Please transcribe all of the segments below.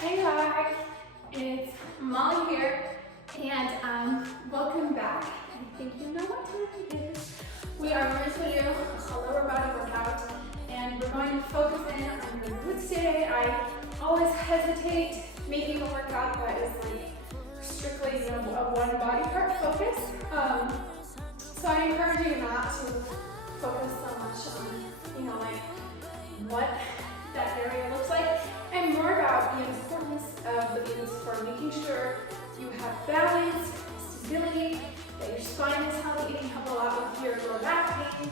Hey guys, it's Molly here, and welcome back. I think you know what time it is. We are going to do a lower body workout, and we're going to focus in on your glutes today. I always hesitate making a workout that is like strictly a one body part focus. So I encourage you not to focus so much on, like what that area looks like, and more about the importance of the glutes for making sure you have balance, stability, that your spine is healthy. It can help a lot with your lower back pain,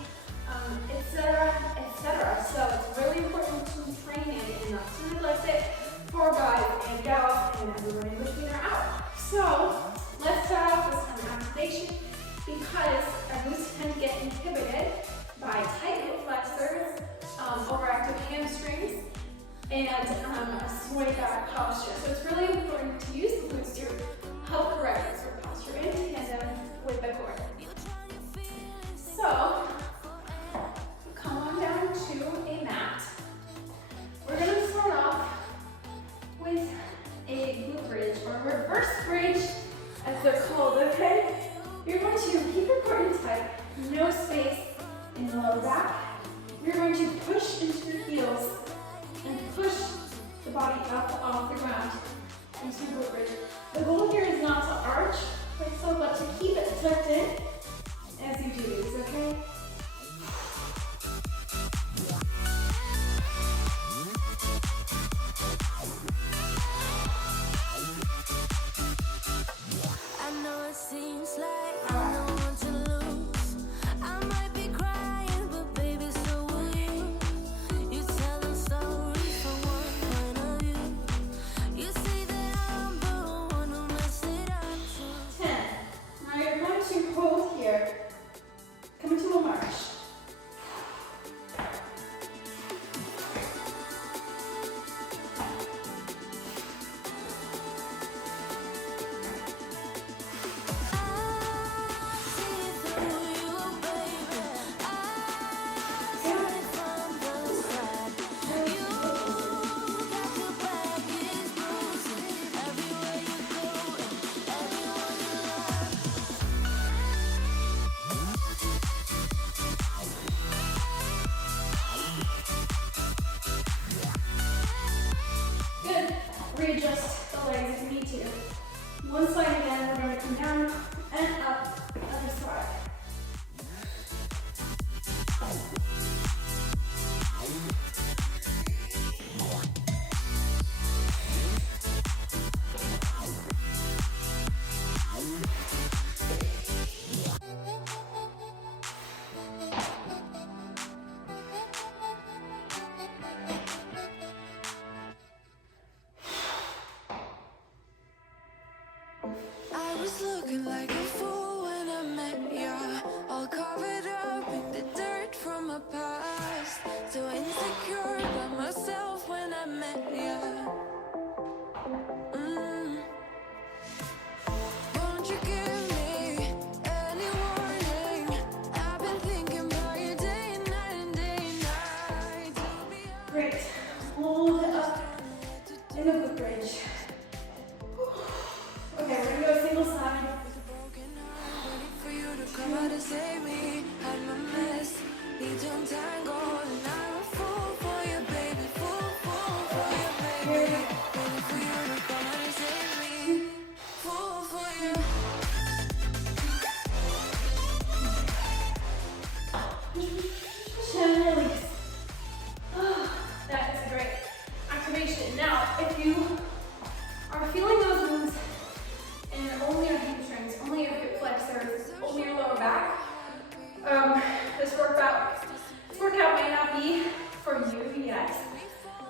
etc., etc. So it's really important to train it and not to neglect it for guys and gals and everyone in between or out. So let's start off with some activation, because our glutes can get inhibited by tight hip flexors, overactive hamstrings, and a sway back posture. So it's really important to use the glutes to help correct this sort of posture in tandem with the core. So come on down to a mat. We're going to start off with a glute bridge, or reverse bridge as they're called, okay? You're going to keep your core in tight, no space in the lower back. You're going to push into your heels and push the body up off the ground into glute bridge. The goal here is not to arch like so, but to keep it tucked in as you do these, okay? I know it seems like I don't want to lose. I might be crying, but baby, so will you. You tell the story from one point of view. You say that I'm the one who messed it up too. 10. Now you're going to hold here. Come into a march. Readjust the legs if you need to. One side again, we're going to come down and up, other side. I was looking like a fool when I met ya, all covered up in the dirt from my past. So insecure by myself when I met ya. Won't you give me any warning? I've been thinking about you day and night and day and night. Great. Hold up in the glute bridge. Okay, we're going to go single side. Waiting for you to come out and save me. Had my mess, need to untangle, and I'm a fool for you, baby. Fool for you, baby. Waiting for you to come out and save me. Fool for you. And release. That is a great activation. Now, if you are feeling those moves in only your hamstrings, only your hip flexors, only your lower back, this workout may not be for you yet.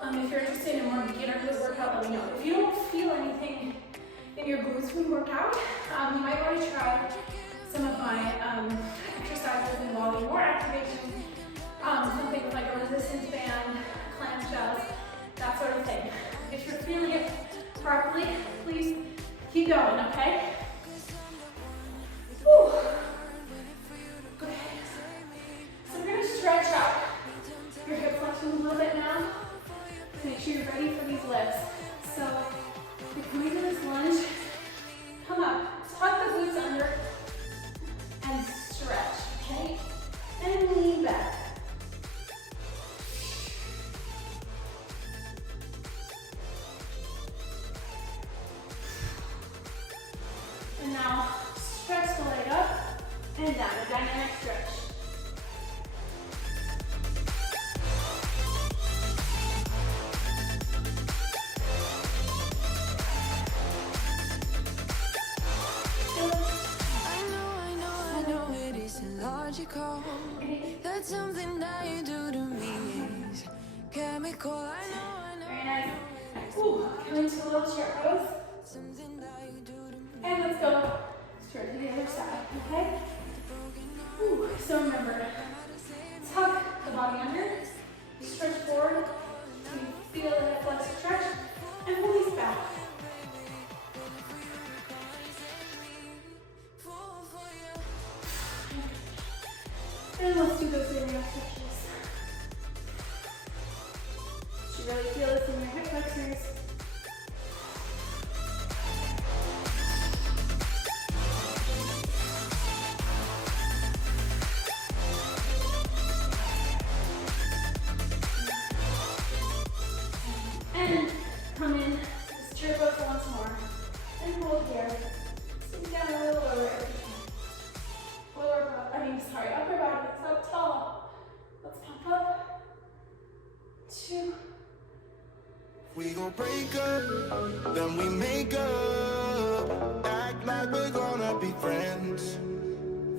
If you're interested in a more beginner glute workout, let me know. If you don't feel anything in your glutes when you work out, you might want to try some of my exercises involving more activation, something with like a resistance band, clamshells, that sort of thing. If you're feeling it properly, please keep going, okay? Whew. Okay. So we're going to stretch out your hip flexion a little bit now. Make sure you're ready for these lifts. So recall that something that you do to me is chemical. I know. Very nice. Ooh, coming to a little chair pose. Something that you do to me. And let's go straight to the other side, okay? Ooh, so remember, tuck the body under, stretch forward, you feel that flex stretch, and release back. And let's do those area stretches. You really feel this in your hip flexors. And come in, this chair pose once more. And hold here. Sink down a little lower if you can. Upper body is up tall. Let's pump up. 2. We gon' break up, then we make up. Act like we're gonna be friends.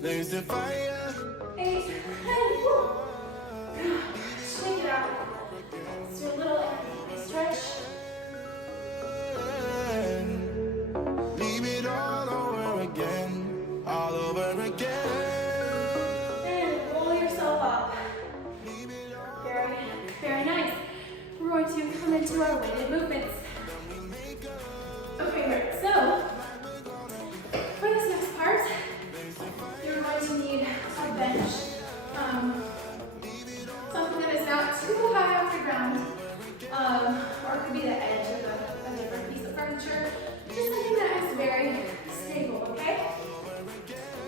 Blaze the fire. 8, 10, woo. Shake it out. Let's do a little stretch. Leave it all over again, all over again. And roll yourself up. Very, very nice. We're going to come into our weighted movements. Okay, great. So, for this next part, you're going to need a bench. Something that is not too high off the ground, or it could be the edge of a different piece of furniture. Just something that is very stable, okay?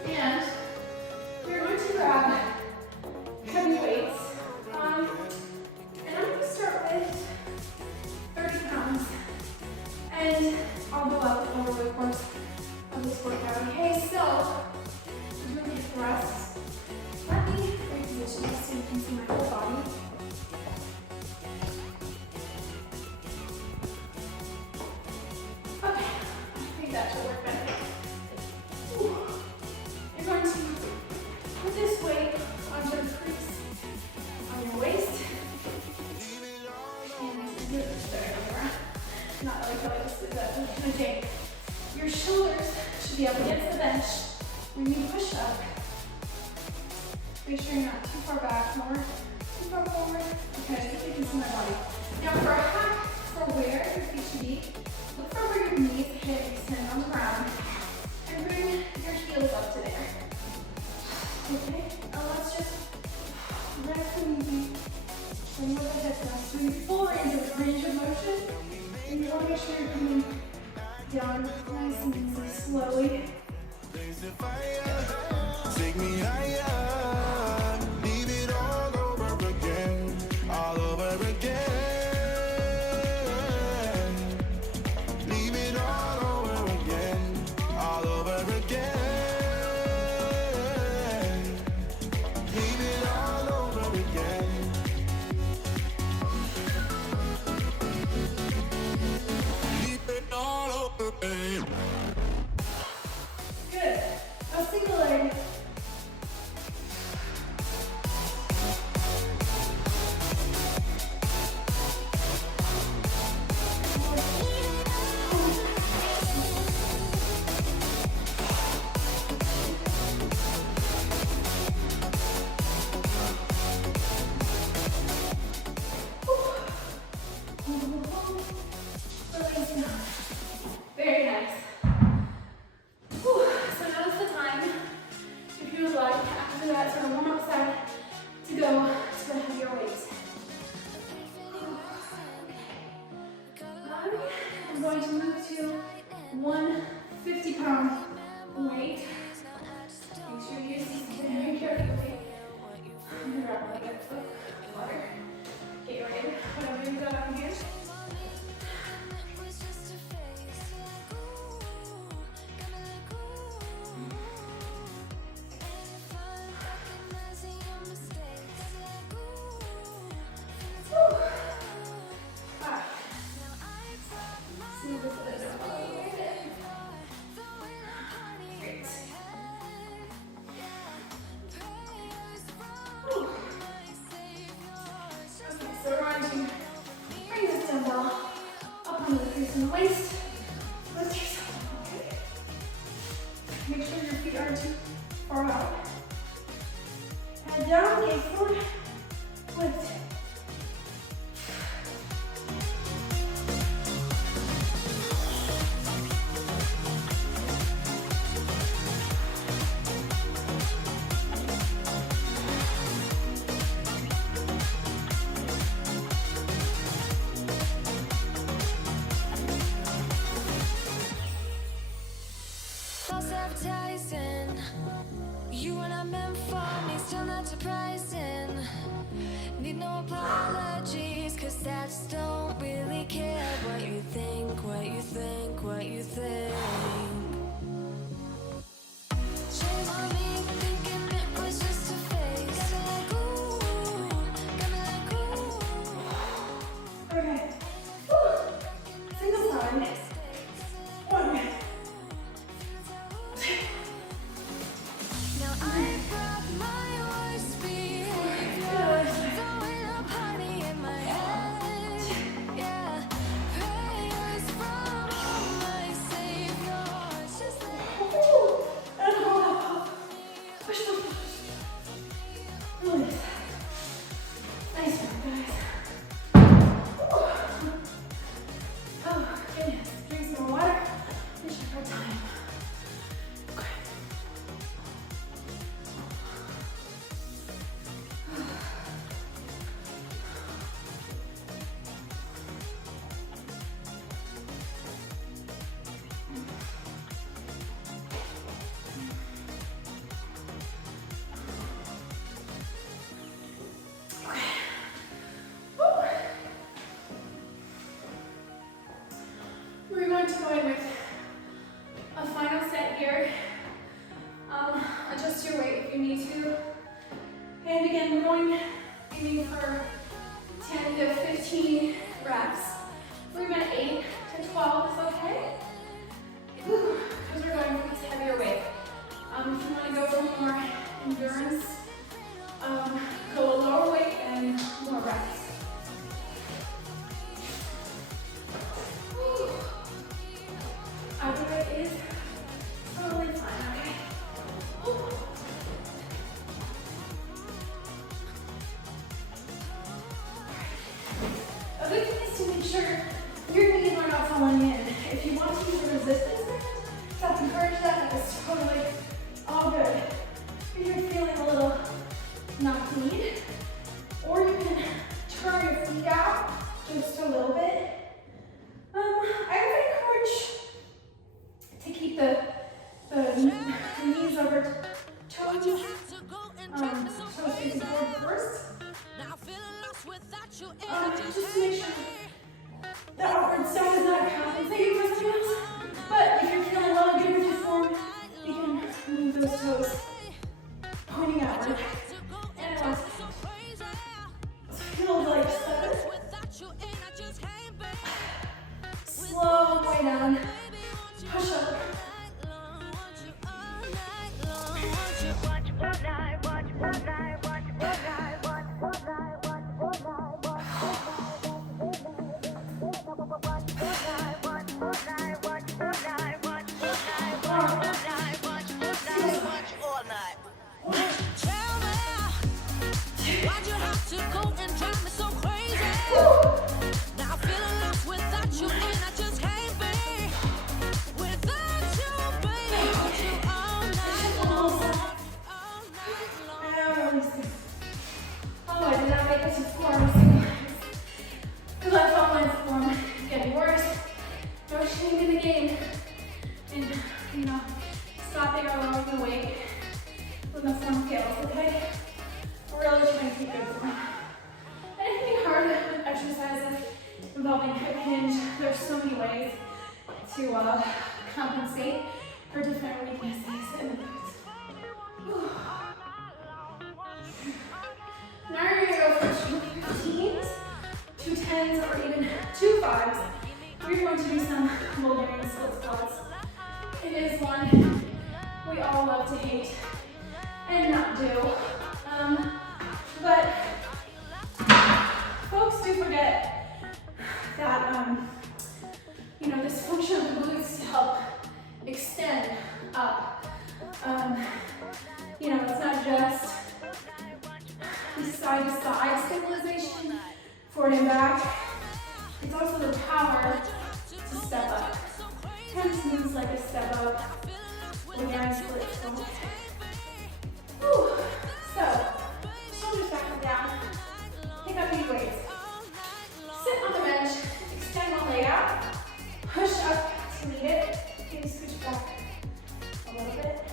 And you're going to grab heavy weights. And I'm going to start with 30 pounds. And I'll go up over the course of this workout. Okay, so doing the thrusts. Let me reposition this so you can see my whole body. Okay, I think that should work better. Ooh. You're going to put this weight onto the crease on your waist. Not really how this is a jig. Your shoulders should be up against the bench when you push up. Make sure you're not too far back, nor too far forward. Okay, I think you can see my body. Now for a hack for where your feet should be, look for where your knees hit extend on the ground and bring your heels up to there. Okay, now let's just rest and easy. Bring over the hip thrust. Doing full range of motion. And you want to make sure you're coming down nice and easy, slowly. Take me higher, leave it all over again, all over again. Leave it all over again, all over again. Leave it all over again. Leave it all over again. Good. Now single leg. increase in the waist. Lift yourself up, okay? Make sure your feet aren't too far out. Head down, gaze forward, lift. Self-advertising, you are not meant for me, still not surprising. Need no apologies, cause I just don't really care what you think, what you think, what you think. Shame on me, thinking it was just a phase. Got me like ooh, got me like ooh. Okay. Woo. Single side. One. Now I brought my worst behavior, throwing a party in my head. Yeah, prayers from my Savior. It's just And hold up. Push, push, push. Release. Nice one, guys. Oh, goodness. Drink some more water. Finish up our time. Okay. We're going to go in with a final set here. Adjust your weight if you need to. And again, we're aiming for 10 to 15 reps. We're at 8 to 12 is okay. Because we're going for this heavier weight. If you want to go for more endurance, go a lower weight and more reps. Outer weight is totally fine, okay? A good thing is to make sure your knees are not falling in. If you want to use a resistance band, let's encourage that. It's totally all good. If you're feeling a little knock-kneed, or you can turn your feet out just a little bit. I would encourage to keep the knees over toes, toes facing forward first. Just to make sure the outward side is not compensating for something else. But if you're feeling a little good with your form, you can move those toes pointing outward. And it feels like 7. Slow way down. Push up. Why'd you have to go and drive me so crazy? Now feeling lost without you, and I just can't be without you, baby. Want you all night long, all night long. And release it. Oh, I did not make it to form. Because I felt my form getting worse. No shame in the game. And, stopping or lowering the weight when the form fails, okay? We're really trying to keep good form. Anything hard with exercises involving hip hinge, there's so many ways to compensate for different weaknesses in the glutes. Now you're gonna go for 2 15s, 2 10s, or even 2 5s. We're going to do some bouldering split squats. It is one we all love to hate and not do. But folks do forget that forward and back. It's also the power to step up. Kind of moves like a step up when you're in split. Whew. So, shoulders back and down. Pick up any weights. Sit on the bench, extend one leg out, push up to meet it, maybe switch back a little bit.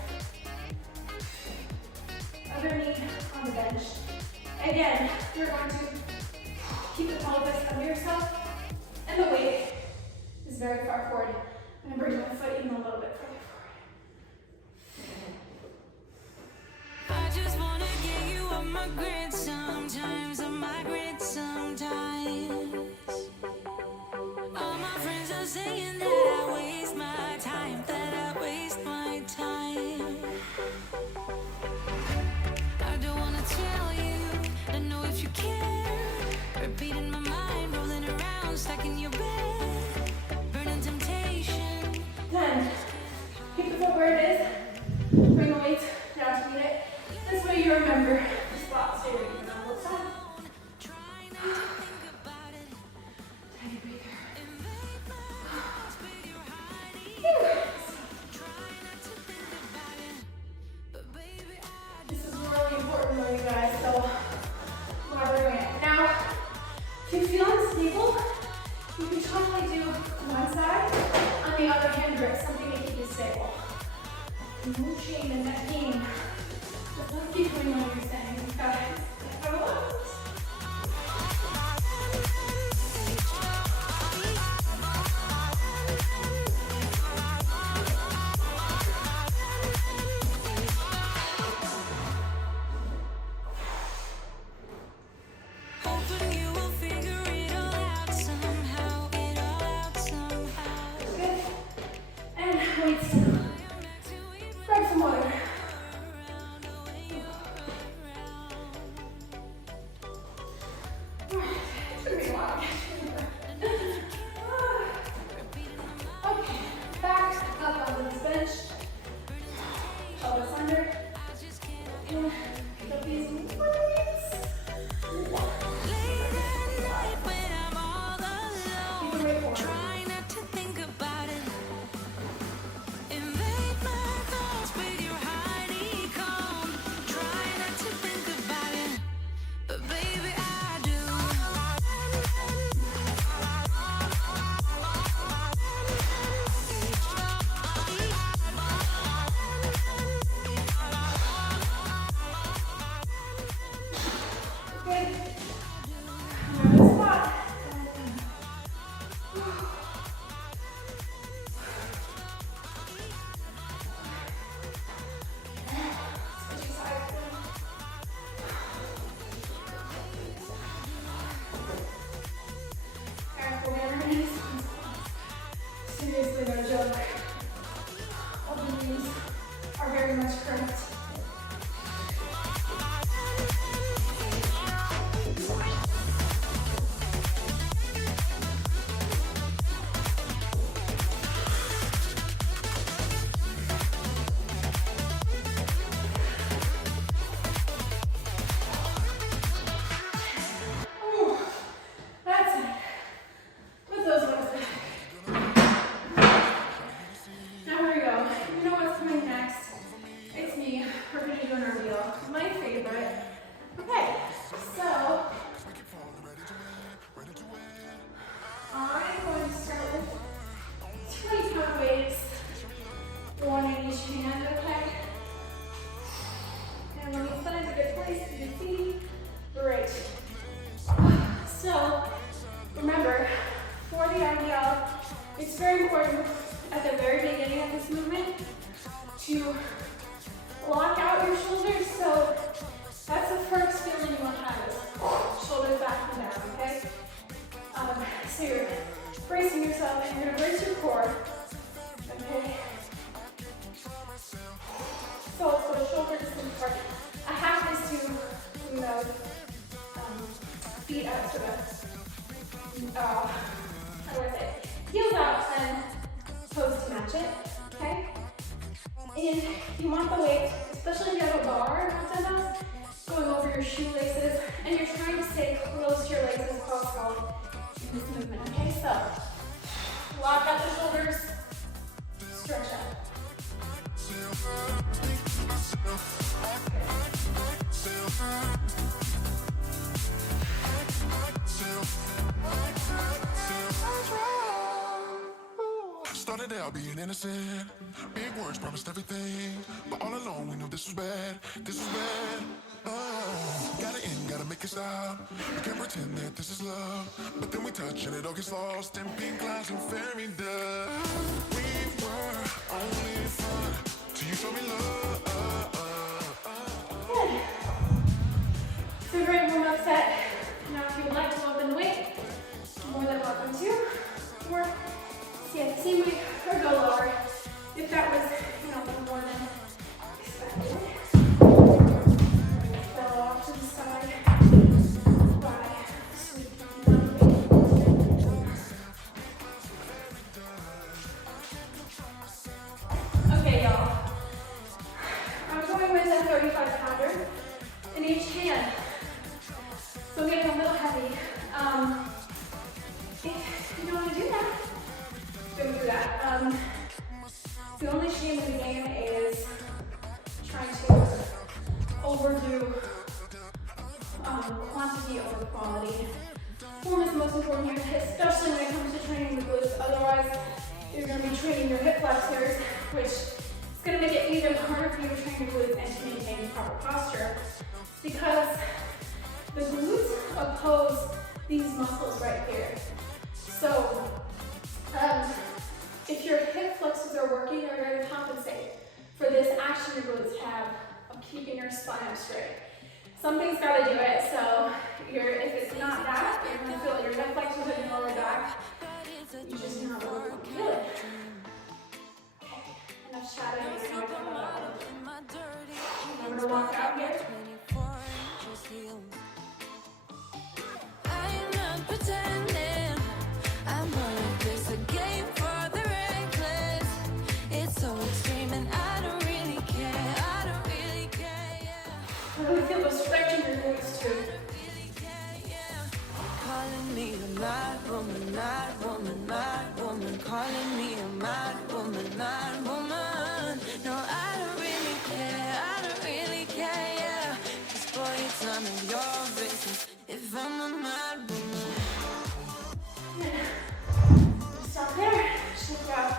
Other knee on the bench. Again, you're going to keep the pelvis under yourself, and the weight is very far forward. I'm going to bring my foot even a little bit further forward. I just wanna get you on my grid sometimes, on my grid sometimes. All my friends are saying that I waste my time, that I waste my time. I don't wanna tell you, I know if you care. Repeating my mind, rolling around, stuck in your bed, burning temptation. 10. Keep the foot where it is. Bring the weight down to meet it. This way you remember the spot. So you're going to go both sides. Tiny breather. This is really important for you guys, so we're doing it. Now, if you feel unstable, you can totally do one side, on the other hand grip, something to keep you stable. No shame in that game. Just don't keep doing what you're saying. You gotta go up. Hoping you will figure it all out somehow, it all out somehow. Good. And weights. Grab some water. It's gonna be a while. Okay, back up onto this bench. Pelvis under. And pick up these weights. When I'm all Keep the alone, weight forward. try not to think about it. Invade my thoughts with your honeycomb. Try not to think about it, but baby I do. Good. Remember the spot. Switch your side. Careful with your knees. Seriously, no joke. All the knees are very much correct. Ooh, that's it. Put those ones back. Now here we go. You know what's coming next? It's me. We're gonna do an RDL. My favorite. Okay, so I'm going to start with 20-pound weights, one in each hand, okay? And when you find a good place to do feet, great. So, remember, for the RDL, it's very important at the very beginning of this movement to lock out your shoulders. So, that's the first feeling you want to have is shoulders back and down, okay? So you're bracing yourself and you're going to brace your core, okay? So the shoulders can part. I have this to bring those feet out to the, how do I say it? Heels out and toes to match it, okay? And you want the weight, especially if you have a bar or dumbbells, going over your shoelaces, and you're trying to stay close to your legs as possible. Started out being innocent, big words promised everything, but all along we knew this was bad, this was bad. Gotta end, gotta make it stop. We can't pretend that this is love, but then we touch and it all gets lost in pink clouds and fairy dust. We were only fun till you showed me love. Good. It's a great warm-up set. Now if you would like to open the weight, you're more than welcome to. Or stay at the same weight or go lower if that was, more than expected. Throw off to the side. Bye. Sweet. Okay, y'all. I'm going with a 35 pounder in each hand. So I'm getting a little heavy. If you don't want to do that, don't do that. The only shame in the game is trying to overdo quantity over quality. Form is most important here, especially when it comes to training the glutes. Otherwise, you're going to be training your hip flexors, which is going to make it even harder for you to train your glutes and to maintain proper posture. Because the glutes oppose these muscles right here. So, if your hip flexors are working, they're going to compensate for this action your glutes have of keeping your spine up straight. Something's got to do it. So, if it's not that, you're going to feel your hip flexors in your lower back. You're just not really going to feel it. Okay, enough chatting. Now I come up. Remember to walk out here. I'm not pretending. I'm on this a game for the reckless. It's so extreme and I don't really care. I don't really care, yeah. Really feel the stretch in your glutes too. Calling me a mad woman, mad woman, mad woman. Calling me a mad woman, mad woman. No, I don't really care. I don't really care, yeah. 'Cause boy, it's none of your business if I'm a mad woman. Stop there. Shake out.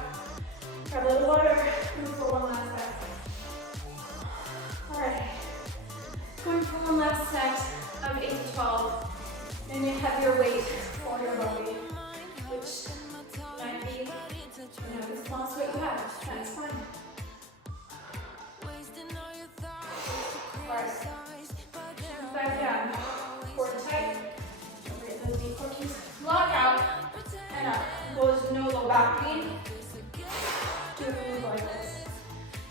Grab a little water. Move for one last set. Alright. Going for one last set of 8 to 12. Then you have your weight for your body, which might be, the smallest weight you have. That's fine. Alright. Back down. Core tight. Don't forget those deep cookies. Lock out. And up. Goes no low back pain. Do a move like this.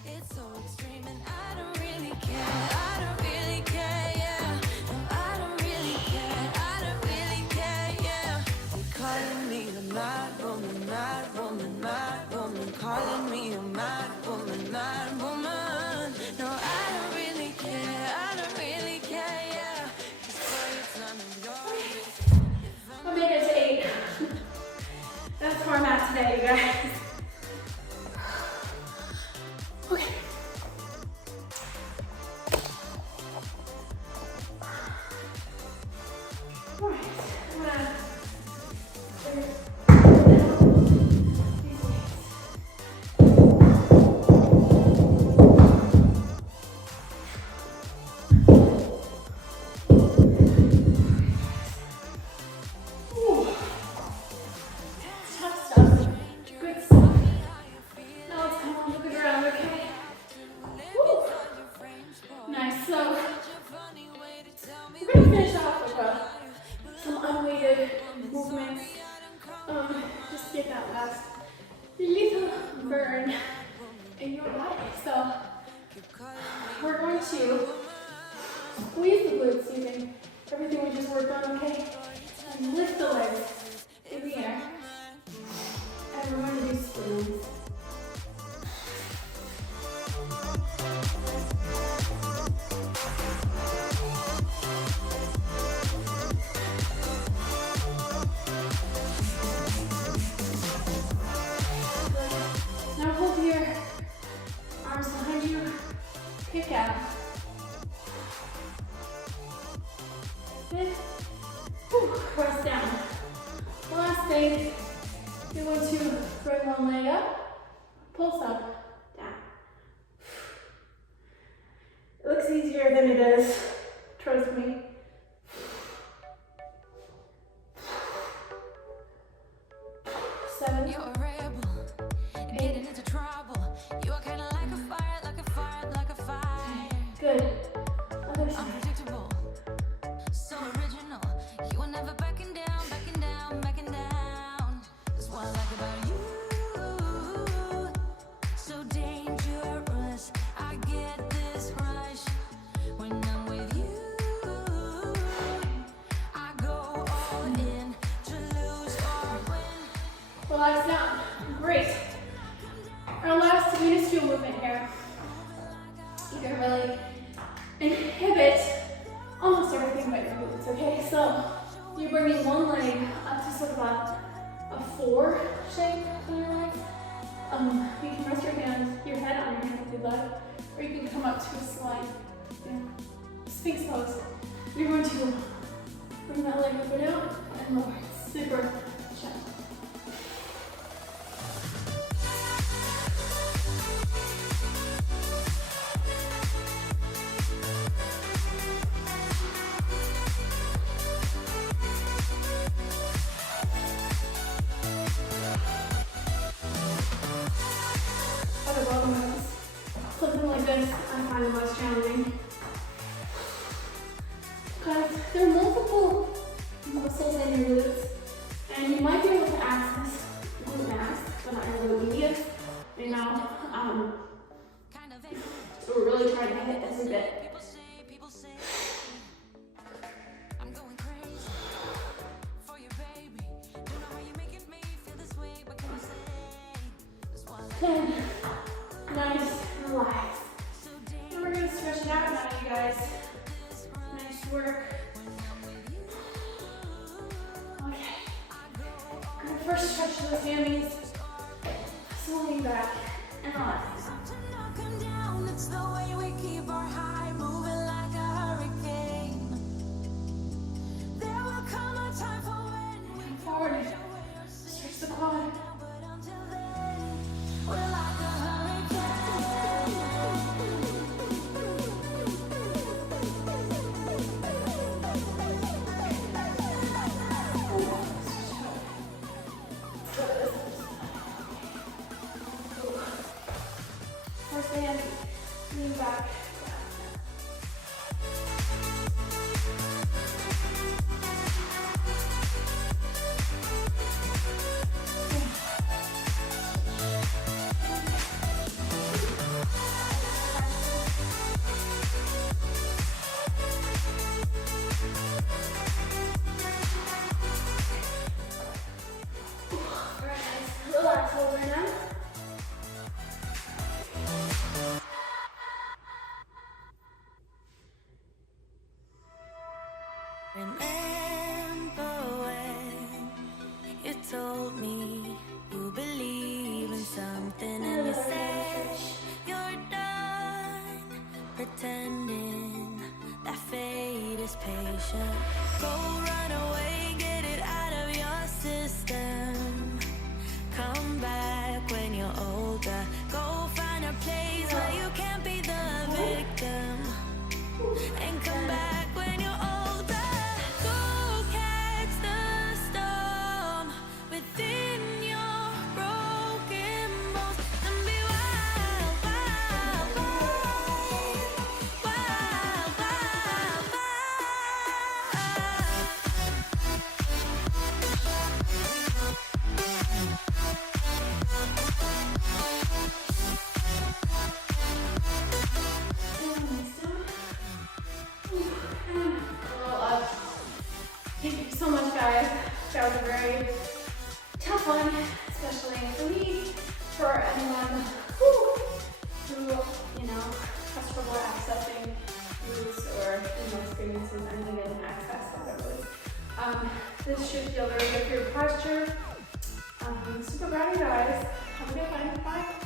It's so extreme and I don't really care. I don't really care, yeah. No, I don't really care. I don't really care, yeah. They're calling me a mad woman, mad woman, mad woman. Calling me a mad woman, mad woman. No, I don't really care. I don't really care, yeah. 'Cause boy, it's none of your business. I'll make it to 8. That's where I'm at today, you guys. Okay. All right. I'm gonna these weights. Ooh. Tough stuff. Good stuff. Now let's come on, look at around, okay? Woo. Nice. So we're gonna finish off with some unweighted movements. Just to get that last little burn in your body. So we're going to squeeze the glutes using everything we just worked on, okay? And lift the legs in the air. And we're going to do spins. Now hold your arms behind you, kick out. Press down. The last thing, you're going to bring one leg up, pulse up, down. It looks easier than it is, trust me. Seven. You're a rebel, getting into trouble. You are kinda like a fire, like a fire, like a fire. Good. Other side. Unpredictable, so original. You are never backing down, backing down, backing down. That's what I like about you. So dangerous, I get this rush when I'm with you. I go all in to lose or win. Relax down. Great. Our last minuscule movement here. You can really inhibit almost everything but your glutes, okay? So you're bringing one leg up to sort of a 4 shape on your legs. You can rest your head on your hands if you'd like, or you can come up to a slight, Sphinx pose. You're going to bring that leg up and out and lower. Super gentle. Other bottom moves. Something like this, I find the most challenging. Because there are multiple muscles in your glutes, and you might be able to access glute mass, but not your glute medius, you know. So we're really trying to hit every bit. People say, I'm going crazy for you, baby. Don't know how you making me feel this way, but can you say that's why I like 10, nice, relax. And we're gonna stretch it out now, you guys. Nice work. Okay. Gonna first stretch those hammies. Slowly back and relax. to knock 'em down. It's the way we keep our high, moving like a hurricane. There will come a time for when we Forward. Stretch the quad. but until then, we're like a hurricane. First hand, lean back. Very nice. Relax over now. Remember when you told me you believe in something and you said you're done pretending that fate is patient. Go run away, get it out of your system. Come back when you're older. Go find a place where you can't be the victim. And come back when you're older. Go catch the storm within your broken bones. And be wild, wild, wild, wild, wild, wild. Thank you so much, guys. That was a very tough one, especially for me, for anyone who, has trouble accessing glutes or experiences uneven access or whatever. This should feel very good for your posture. Super proud of you guys. Have a good one. Bye.